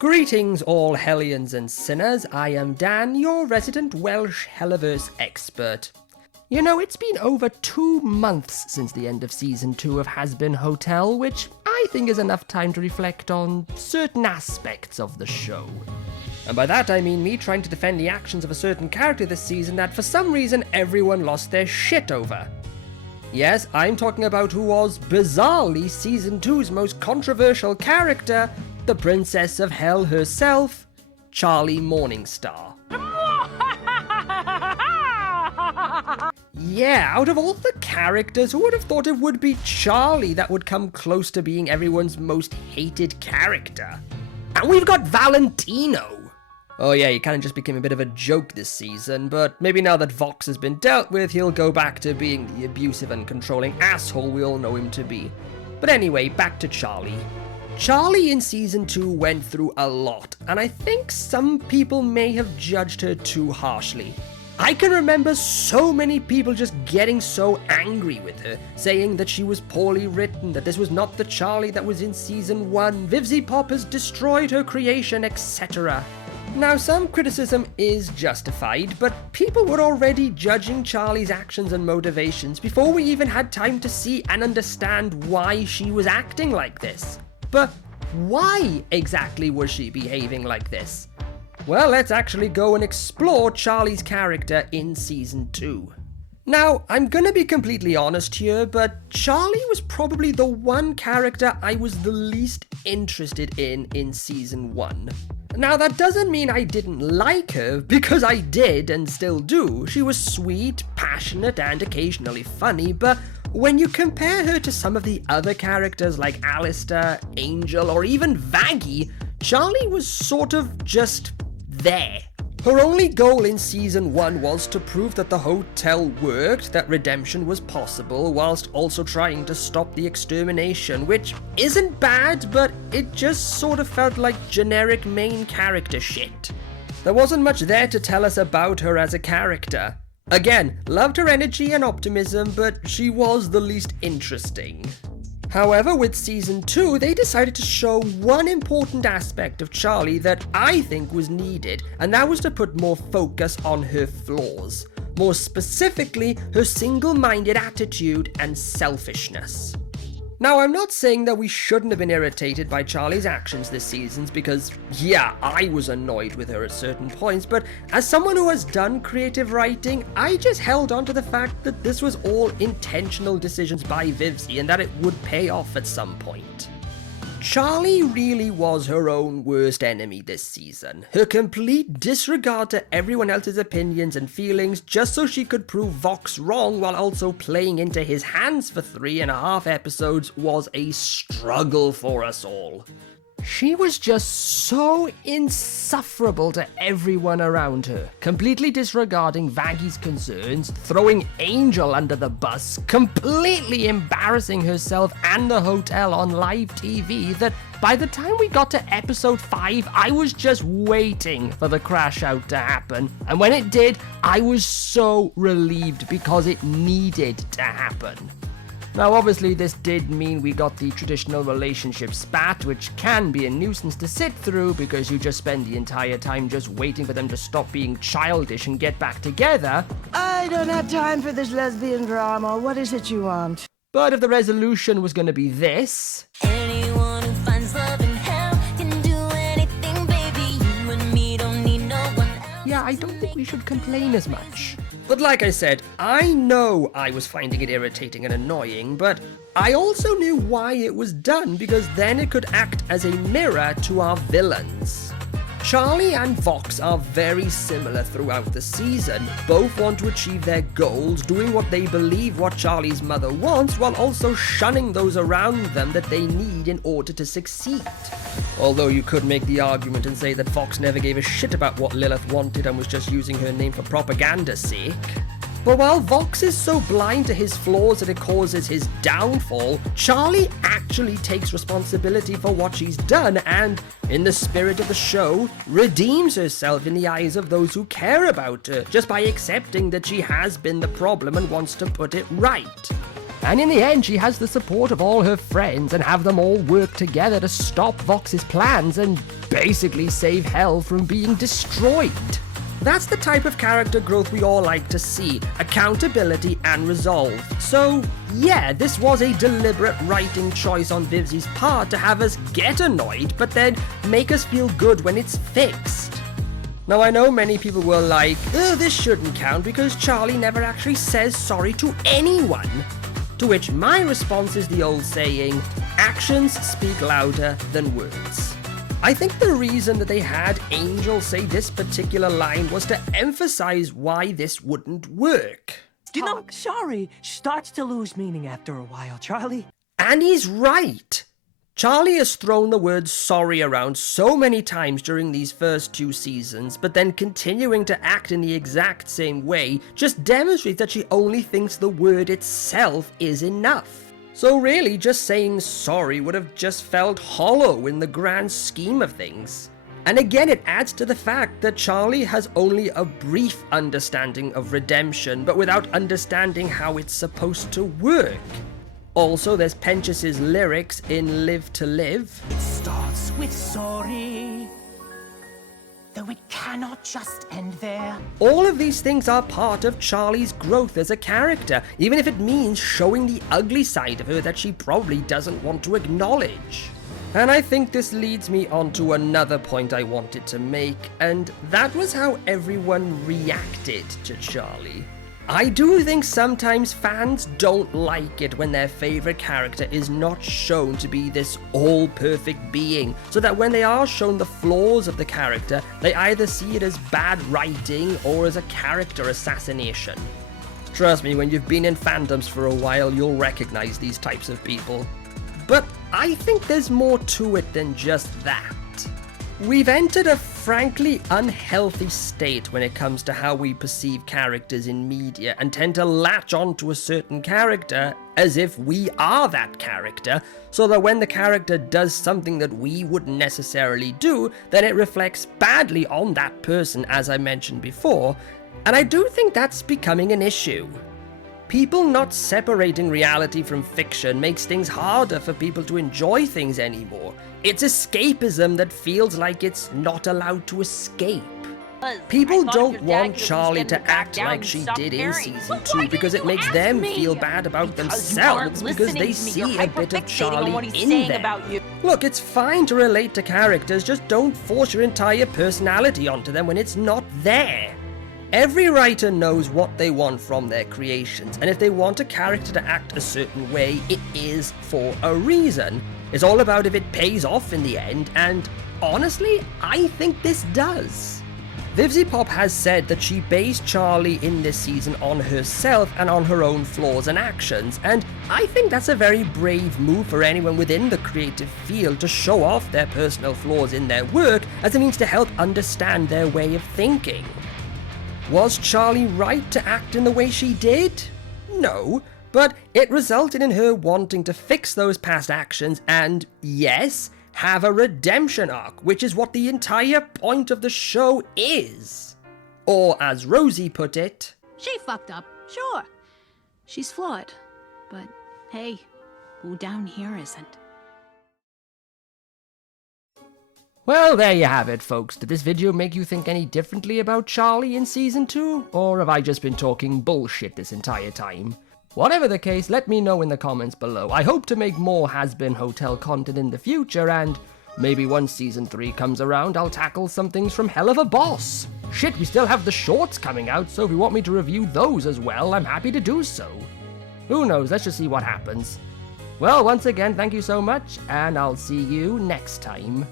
Greetings all hellions and sinners, I am Dan, your resident Welsh Helliverse expert. You know, it's been over 2 months since the end of Season 2 of Hazbin Hotel, which I think is enough time to reflect on certain aspects of the show. And by that I mean me trying to defend the actions of a certain character this season that for some reason everyone lost their shit over. Yes, I'm talking about who was bizarrely Season 2's most controversial character, the Princess of Hell herself, Charlie Morningstar. Yeah, out of all the characters, who would have thought it would be Charlie that would come close to being everyone's most hated character? And we've got Valentino! Oh yeah, he kind of just became a bit of a joke this season, but maybe now that Vox has been dealt with, he'll go back to being the abusive and controlling asshole we all know him to be. But anyway, back to Charlie. Charlie in Season 2 went through a lot, and I think some people may have judged her too harshly. I can remember so many people just getting so angry with her, saying that she was poorly written, that this was not the Charlie that was in Season 1, Vivzie Pop has destroyed her creation, etc. Now, some criticism is justified, but people were already judging Charlie's actions and motivations before we even had time to see and understand why she was acting like this. But why exactly was she behaving like this? Well, let's actually go and explore Charlie's character in Season 2. Now, I'm gonna be completely honest here, but Charlie was probably the one character I was the least interested in Season 1. Now, that doesn't mean I didn't like her, because I did and still do. She was sweet, passionate, and occasionally funny, but when you compare her to some of the other characters like Alistair, Angel, or even Vaggie, Charlie was sort of just there. Her only goal in Season 1 was to prove that the hotel worked, that redemption was possible, whilst also trying to stop the extermination, which isn't bad, but it just sort of felt like generic main character shit. There wasn't much there to tell us about her as a character. Again, loved her energy and optimism, but she was the least interesting. However, with Season 2, they decided to show one important aspect of Charlie that I think was needed, and that was to put more focus on her flaws. More specifically, her single-minded attitude and selfishness. Now, I'm not saying that we shouldn't have been irritated by Charlie's actions this season, because, yeah, I was annoyed with her at certain points, but as someone who has done creative writing, I just held on to the fact that this was all intentional decisions by Vivzie and that it would pay off at some point. Charlie really was her own worst enemy this season. Her complete disregard to everyone else's opinions and feelings just so she could prove Vox wrong while also playing into his hands for 3.5 episodes was a struggle for us all. She was just so insufferable to everyone around her, completely disregarding Vaggie's concerns, throwing Angel under the bus, completely embarrassing herself and the hotel on live TV, that by the time we got to episode 5, I was just waiting for the crash out to happen. And when it did, I was so relieved because it needed to happen. Now, obviously, this did mean we got the traditional relationship spat, which can be a nuisance to sit through because you just spend the entire time just waiting for them to stop being childish and get back together. I don't have time for this lesbian drama. What is it you want? But if the resolution was going to be this... Anyone who finds love in hell can do anything, baby. You and me don't need no one else. Yeah, I don't think we should complain as much. But like I said, I know I was finding it irritating and annoying, but I also knew why it was done, because then it could act as a mirror to our villains. Charlie and Vox are very similar throughout the season. Both want to achieve their goals, doing what they believe what Charlie's mother wants, while also shunning those around them that they need in order to succeed. Although you could make the argument and say that Vox never gave a shit about what Lilith wanted and was just using her name for propaganda's sake. But while Vox is so blind to his flaws that it causes his downfall, Charlie actually takes responsibility for what she's done and, in the spirit of the show, redeems herself in the eyes of those who care about her, just by accepting that she has been the problem and wants to put it right. And in the end, she has the support of all her friends and have them all work together to stop Vox's plans and basically save Hell from being destroyed. That's the type of character growth we all like to see, accountability and resolve. So yeah, this was a deliberate writing choice on Vivzi's part to have us get annoyed, but then make us feel good when it's fixed. Now I know many people were like, oh, this shouldn't count because Charlie never actually says sorry to anyone. To which my response is the old saying, actions speak louder than words. I think the reason that they had Angel say this particular line was to emphasize why this wouldn't work. You know, sorry starts to lose meaning after a while, Charlie. And he's right. Charlie has thrown the word sorry around so many times during these first 2 seasons, but then continuing to act in the exact same way just demonstrates that she only thinks the word itself is enough. So really, just saying sorry would have just felt hollow in the grand scheme of things. And again, it adds to the fact that Charlie has only a brief understanding of redemption, but without understanding how it's supposed to work. Also, there's Pentious' lyrics in Live to Live. It starts with sorry, though it cannot just end there. All of these things are part of Charlie's growth as a character, even if it means showing the ugly side of her that she probably doesn't want to acknowledge. And I think this leads me on to another point I wanted to make, and that was how everyone reacted to Charlie. I do think sometimes fans don't like it when their favorite character is not shown to be this all-perfect being, so that when they are shown the flaws of the character, they either see it as bad writing or as a character assassination. Trust me, when you've been in fandoms for a while, you'll recognize these types of people. But I think there's more to it than just that. We've entered a frankly unhealthy state when it comes to how we perceive characters in media and tend to latch on to a certain character as if we are that character, so that when the character does something that we wouldn't necessarily do, then it reflects badly on that person, as I mentioned before, and I do think that's becoming an issue. People not separating reality from fiction makes things harder for people to enjoy things anymore. It's escapism that feels like it's not allowed to escape. People don't want Charlie to act like she did in season 2 because it makes them feel bad about themselves because they see a bit of Charlie in them. Look, it's fine to relate to characters, just don't force your entire personality onto them when it's not there. Every writer knows what they want from their creations, and if they want a character to act a certain way, it is for a reason. It's all about if it pays off in the end, and honestly, I think this does. Vivzi Pop has said that she based Charlie in this season on herself and on her own flaws and actions, and I think that's a very brave move for anyone within the creative field to show off their personal flaws in their work as a means to help understand their way of thinking. Was Charlie right to act in the way she did? No, but it resulted in her wanting to fix those past actions and, yes, have a redemption arc, which is what the entire point of the show is. Or as Rosie put it, she fucked up, sure. She's flawed, but hey, who down here isn't? Well, there you have it, folks. Did this video make you think any differently about Charlie in Season 2? Or have I just been talking bullshit this entire time? Whatever the case, let me know in the comments below. I hope to make more Hazbin Hotel content in the future, and maybe once Season 3 comes around, I'll tackle some things from Hell of a Boss. Shit, we still have the shorts coming out, so if you want me to review those as well, I'm happy to do so. Who knows, let's just see what happens. Well, once again, thank you so much, and I'll see you next time.